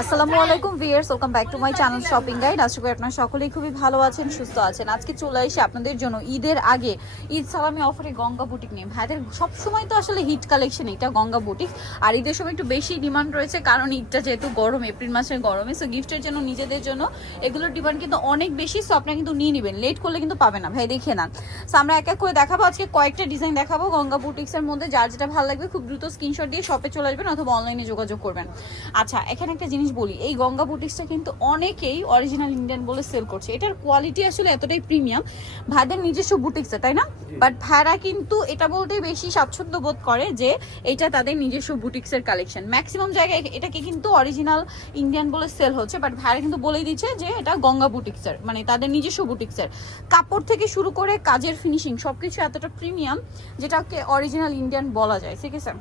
আসসালামু আলাইকুম viewers welcome back to my channel shopping guide. আশা করি আপনারা সকলেই খুবই ভালো আছেন, সুস্থ আছেন। আজকে চলে এসে আপনাদের জন্য ঈদের আগে ঈদ সালামি অফারে গঙ্গা বুটিক নিয়ে। ভাইদের সবসময় তো আসলে হিট কালেকশন এটা, গঙ্গা বুটিক। আর ঈদের সময় একটু বেশি ডিমান্ড রয়েছে, কারণ ঈদটা যেহেতু গরম, এপ্রিল মাসের গরমে সো গিফটের জন্য, নিজেদের জন্য এগুলোর ডিমান্ড কিন্তু অনেক বেশি সো আপনারা কিন্তু নিয়ে নেবেন। লেট করলে কিন্তু পাবে না, ভাই দেখে নেন। সো আমরা এক এক করে দেখাবো, আজকে কয়েকটা ডিজাইন দেখাবো গঙ্গা বুটিক্সের মধ্যে, যার যেটা ভালো লাগবে খুব দ্রুত স্ক্রিনশট দিয়ে শপে চলে আসবেন অথবা অনলাইনে যোগাযোগ করবেন। আচ্ছা এখানে একটা জিনিস বলি এই গঙ্গা বুটিক্সটা কিন্তু অনেকেই অরিজিনাল ইন্ডিয়ান বলে সেল করছে। এটার কোয়ালিটি আসলে এতটাই প্রিমিয়াম ভাইদের নিজস্ব বুটিক্সে তাই না? বাট ভাইরা কিন্তু এটা বলতে বেশি স্বাচ্ছন্দ্য বোধ করে যে এটা তাদের নিজস্ব বুটিক্সের কালেকশন ম্যাক্সিমাম জায়গায় এটাকে কিন্তু অরিজিনাল ইন্ডিয়ান বলে সেল হচ্ছে বাট ভাইরা কিন্তু বলেই দিচ্ছে যে এটা গঙ্গা বুটিক্সের মানে তাদের নিজস্ব বুটিক্সের কাপড় থেকে শুরু করে কাজের ফিনিশিং সবকিছু এতটা প্রিমিয়াম যেটাকে অরিজিনাল ইন্ডিয়ান বলা যায়। ঠিক আছে?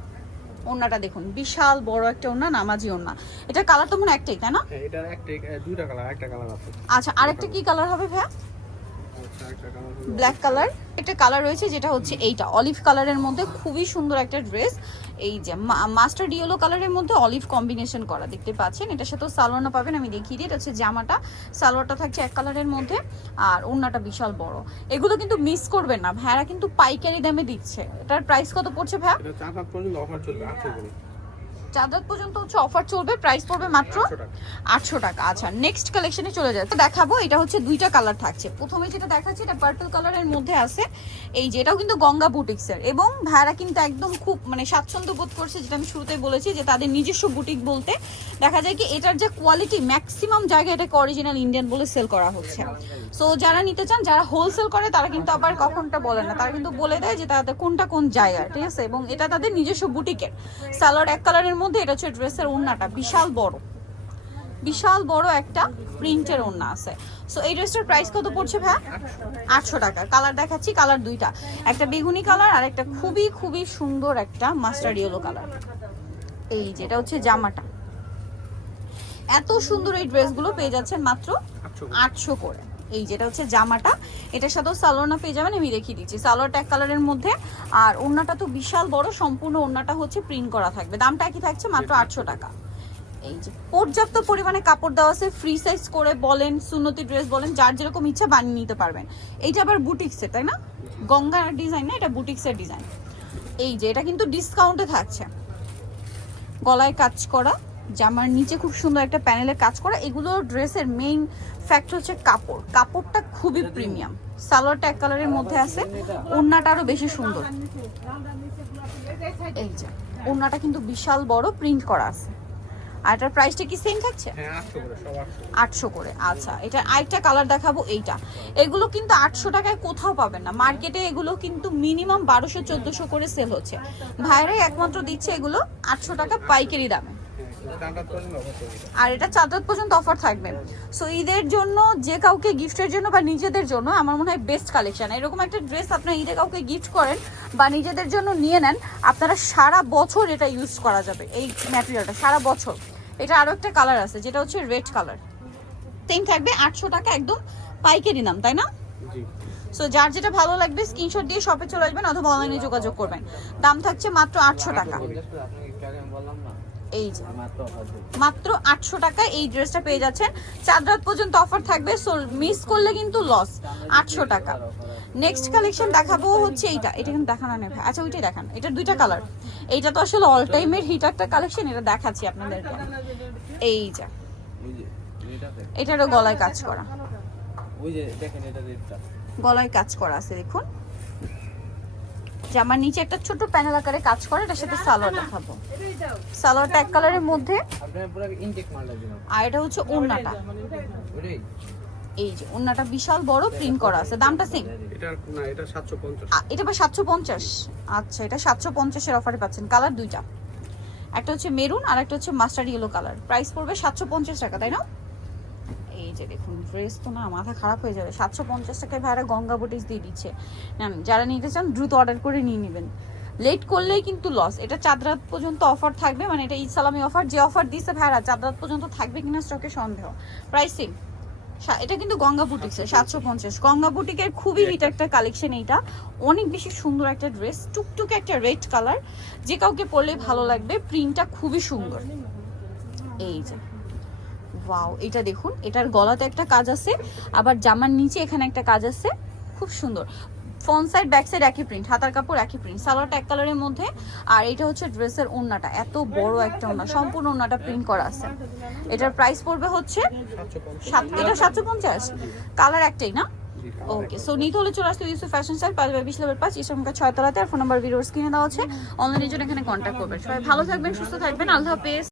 ওন্নাটা দেখুন। বিশাল বড় একটা ওন্না নামাজি ওন্না। এটা কালার তো মনে একটাই তাই না? এটা একটাই একটা দুইটা কালার একটা কালার আছে। আচ্ছা আরেকটা কি কালার হবে ভাইয়া আচ্ছা, একটা কালার হলো ব্ল্যাক কালার একটা কালার রয়েছে যেটা হচ্ছে এইটা অলিভ কালারের মধ্যে খুবই সুন্দর একটা ড্রেস এই যে মাস্টার ইয়েলো কালারের মধ্যে অলিভ কম্বিনেশন করা দেখতে পাচ্ছেন। এটার সাথে সালোয়ারটা পাবেন, আমি দেখিয়ে দিই। এটা হচ্ছে জামাটা, সালোয়ারটা থাকছে এক কালারের মধ্যে আর ওড়নাটা বিশাল বড়। এগুলো কিন্তু মিস করবেন না ভাইরা কিন্তু পাইকারি দামে দিচ্ছে। এটার প্রাইস কত পড়ছে ভাইয়া? চাঁদাত পর্যন্ত হচ্ছে অফার চলবে প্রাইস পড়বে মাত্র আটশো টাকা। আচ্ছা নেক্সট কালেকশনে চলে যাচ্ছে। দেখাবো এটা হচ্ছে দুইটা কালার থাকছে। প্রথমে যেটা দেখাচ্ছে এটা পার্পল কালারের মধ্যে আছে। এই যে এটাও কিন্তু গঙ্গা বুটিক্সের এবং ভাড়া কিন্তু একদম খুব মানে স্বাচ্ছন্দ্য বোধ করছে যেটা আমি শুরুতে বলেছি যে তাদের নিজস্ব বুটিক বলতে দেখা যায় কি এটার যে কোয়ালিটি ম্যাক্সিমাম জায়গায় এটাকে অরিজিনাল ইন্ডিয়ান বলে সেল করা হচ্ছে। সো যারা নিতে চান যারা হোলসেল করে তারা কিন্তু আবার কখনটা বলে না। তারা কিন্তু বলে দেয় যে তাদের কোনটা কোন জায়গার ঠিক আছে? এবং এটা তাদের নিজস্ব বুটিকের সালোয়ার এক কালারের মধ্যে এটা হচ্ছে ড্রেসের ওড়নাটা বিশাল বড়। বিশাল বড় একটা প্রিন্টের ওড়না আছে। সো এই ড্রেসটার প্রাইস কত পড়ছে ভাই আটশো টাকা। কালার দেখাচ্ছি কালার দুইটা। একটা বেগুনি কালার আর একটা খুবই খুবই সুন্দর একটা মাস্টার্ড ইয়েলো কালার এই যেটা হচ্ছে জামাটা। এত সুন্দর এই ড্রেসগুলো পেয়ে যাচ্ছেন মাত্র আটশো করে। এই যেটা হচ্ছে জামাটা এটার সাথেও সালোয়ারনা পেয়ে যাবেন আমি দেখিয়ে দিচ্ছি। সালোয়ারটা এক কালারের মধ্যে আর ওড়নাটা তো বিশাল বড় সম্পূর্ণ ওড়নাটা হচ্ছে প্রিন্ট করা থাকবে। দামটা কি থাকছে মাত্র আটশো টাকা। এই যে পর্যাপ্ত পরিমাণে কাপড় দেওয়া আছে ফ্রি সাইজ করে বলেন সুন্নতি ড্রেস বলেন যার যেরকম ইচ্ছা বানিয়ে নিতে পারবেন। এইটা আবার বুটিক্সের তাই না? গঙ্গার ডিজাইন না এটা বুটিক্সের ডিজাইন এই যে এটা কিন্তু ডিসকাউন্টে থাকছে। গলায় কাজ করা জামার নিচে খুব সুন্দর একটা প্যানেলে কাজ করা। এগুলো ড্রেসের মেইন ফ্যাক্ট হচ্ছে কাপড়। কাপড়টা খুবই প্রিমিয়াম সালোয়ারটা এক কালারের মধ্যে আছে। ওড়নাটা আরও বেশি সুন্দর। এই যে ওড়নাটা কিন্তু বিশাল বড় প্রিন্ট করা আছে। আর এটার প্রাইসটা কি সেম থাকছে? হ্যাঁ আটশো করে আচ্ছা। এটা আরেকটা কালার দেখাবো এইটা। এগুলো কিন্তু আটশো টাকায় কোথাও পাবেন না। মার্কেটে এগুলো কিন্তু মিনিমাম বারোশো চোদ্দশো করে সেল হচ্ছে। ভাইরাই একমাত্র দিচ্ছে এগুলো আটশো টাকা পাইকারি দামে। আর এটা চাঁদাত পর্যন্ত অফার থাকবে। সো ঈদের জন্য যে কাউকে গিফটের জন্য বা নিজেদের জন্য আমার মনে হয় বেস্ট কালেকশন এরকম একটা ড্রেস আপনারা ঈদে কাউকে গিফট করেন বা নিজেদের জন্য নিয়ে নেন আপনারা সারা বছর এটা ইউজ করা যাবে এই ম্যাটেরিয়ালটা সারা বছর। এটা আরও একটা কালার আছে যেটা হচ্ছে রেড কালার সেম থাকবে আটশো টাকা একদম পাইকারি নাম তাই না? সো যার যেটা ভালো লাগবে স্ক্রিনশট দিয়ে শপে চলে আসবেন অথবা অনলাইনে যোগাযোগ করবেন। দাম থাকছে মাত্র আটশো টাকা। এই যে। মাত্র আটশো টাকা এই ড্রেসটা পেয়ে যাচ্ছেন। চার রাত পর্যন্ত অফার থাকবে সো মিস করলে কিন্তু লস আটশো টাকা। নেক্সট কালেকশন দেখাবো হচ্ছে এইটা। এটা কিন্তু দেখানো নেই ভাই। আচ্ছা ওইটাই দেখান। এটা দুইটা কালার এইটা তো আসলে অল টাইমের হিট একটা কালেকশন এটা দেখাচ্ছি আপনাদেরকে। এই যে। এটারও গলায় কাজ করা। গলায় কাজ করা আছে দেখুন। জামার নিচে একটা ছোট প্যানেল আকারে কাজ করে এটার সাথে সালোয়ার দেখাবো। সালোয়ারটা এক কালারের মধ্যে। আর এটা হচ্ছে ওড়নাটা। এই যে ওড়নাটা বিশাল বড় প্রিন্ট করা আছে। দামটা সেম এটা এটা বা সাতশো পঞ্চাশ। আচ্ছা এটা সাতশো পঞ্চাশের অফারে পাচ্ছেন। কালার দুইটা। একটা হচ্ছে মেরুন আর একটা হচ্ছে মাস্টার্ড ইয়েলো কালার প্রাইস পড়বে সাতশো পঞ্চাশ টাকা তাই না? এই যে দেখুন ড্রেস তো না মাথা খারাপ হয়ে যাবে। সাতশো পঞ্চাশ টাকায় ভাড়া গঙ্গা বুটিস দিয়ে দিচ্ছে। নেন, যারা নিতে চান দ্রুত অর্ডার করে নিয়ে নেবেন। লেট করলেই কিন্তু লস এটা চাঁদ রাত পর্যন্ত অফার থাকবে মানে এটা ঈদ সালামি অফার যে অফার দিচ্ছে ভাড়া চাঁদ রাত পর্যন্ত থাকবে কিনা স্টকে সন্দেহ। প্রাইসিং এটা কিন্তু গঙ্গা বুটিক্সের সাতশো পঞ্চাশ। গঙ্গা বুটিকের খুবই হিট একটা কালেকশন এইটা। অনেক বেশি সুন্দর একটা ড্রেস টুকটুকে একটা রেড কালার যে কাউকে পরলে ভালো লাগবে প্রিন্টটা খুবই সুন্দর। এই যে। ওয়াও, এটা দেখুন, এটার গলাতে একটা কাজ আছে, আবার জামার নিচে এখানে একটা কাজ আছে, খুব সুন্দর। ফ্রন্ট সাইড, ব্যাক সাইড একই প্রিন্ট হাতার কাপড় একই প্রিন্ট সালোয়ারটা এক কালারের মধ্যে, আর এটা হচ্ছে ড্রেসের ওড়নাটা, এত বড় একটা ওড়না, সম্পূর্ণ ওড়নাটা প্রিন্ট করা আছে। এটার প্রাইস পড়বে হচ্ছে এটা সাতশো পঞ্চাশ কালার একটাই না? ওকে সো নিতে হলে চলে আসতে ইউসুফ ফ্যাশন স্টাইল পাঁচ বাই বিশ লেভেল পাঁচ ইসলামকা ছয় তলাতে আর ফোন নাম্বার ভিডিওর স্ক্রিনে দেওয়া আছে। অনলাইনের জন্য এখানে কন্ট্যাক্ট করবেন। সবাই ভালো থাকবেন, সুস্থ থাকবেন, আল্লাহ হাফেজ।